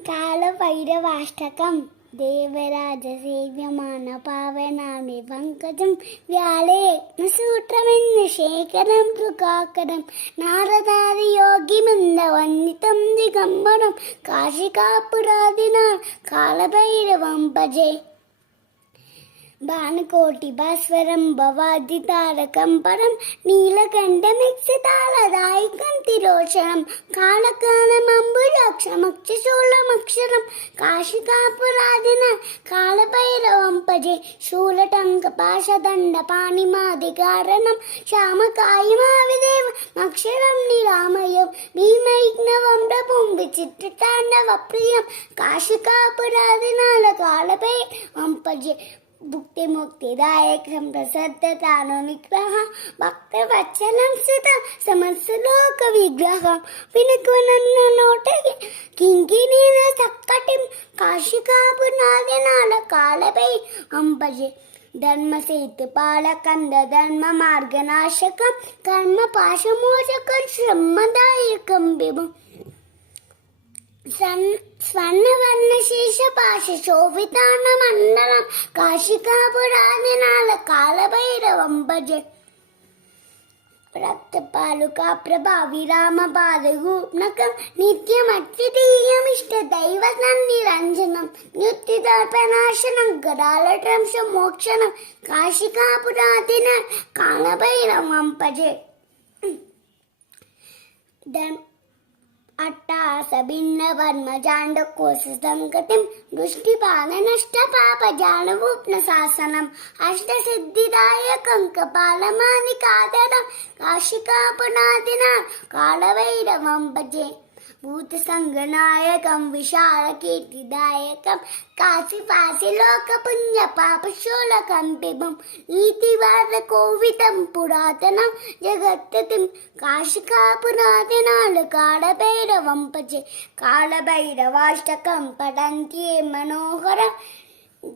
కాలభైరవాష్టకం దేవరాజ సేవ్యమాన పావనామి పంకజం వ్యాళే సూత్రమిందు శేఖరం సుఖాకరం నారదాది యోగి మంద వందితం దిగంబరం కాశికాపురాదిన కాలభైరవం భజే భానుకోటి భాస్వరం భవాది తారకం పరం నీలకంఠమిక్షితాళదాయకం తిరోచనం కాళకాలమంబుజాక్షమక్షశూలమక్షరం కాశికాపురాదిన కాళభైరవం భజే శూలటంక పాశదండ పాణిమాదికారణం శ్యామకాయమావిదేవ అక్షరం నిరామయం భీమైగ్నవం ప్రభుం విచిత్రతాండవ ప్రియం కాశికాపురాదినాల కాళభైరవం భజే భుక్తి ముక్తిదాయకం ప్రసద్దతాను నిగ్రహ భక్తవత్సలం సుత సమస్యలోక విగ్రహం వినుకునన్న నోటకి కింకిణీన చక్కటిం కాశికాపునాదినాల కాలపై అంబజే ధర్మసేతు పాలకంద ధర్మ మార్గనాశకం కర్మ పాశమోచకం శ్రమదాయకం విభం స్వర్ణవర్ణ శేషపాశ శోభితాన మండలం కాశికాపురాదినాల కాలభైరవం భజే రక్తపాలుకా ప్రభా విరామ పాదగూప్నకం నిత్యమద్వితీయమిష్ట దైవ నిరంజనం నృత్యదర్పనాశనం గదాలట్రంశ మోక్షణం కాశికాపురాదిన కాలభైరవం భజే అట్టాస భిన్న వర్మ జాండ కోశ సంకటం దృష్టిపాల నష్ట పాప జానవూప్న శాసనం అష్ట సిద్ధిదాయకం కపాలమాని కాదరం కాశికాపునాదిన కాళభైరవం భజే భూత సంగనాయకం విశాల కీర్తిదాయకం కాశీపాసి లోక పుణ్య పాపశూలకం పిబం నీతివాద కోవితం పురాతనం జగత్తిం కాశికాపునాదినాలు కాళభైరవం భజే కాళభైరవాష్టకం పఠంతి మనోహరం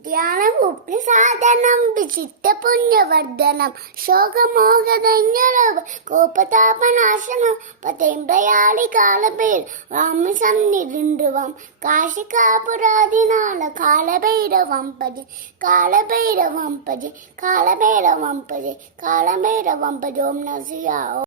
ధ్యానముప్ని సాధనం విచిత్త పుణ్యవర్ధనం శోకమోహదైన్యరవ కోపతాపనాశనం పతేంద్రయాళి కాలభైర్ రామ సన్నిధింద్రువం కాశికాపురాదినాల కాళభైరవం భజే కాళభైరవం భజే కాళభైరవం భజే కాళభైరవం భజే ఓం నమః శివాయ.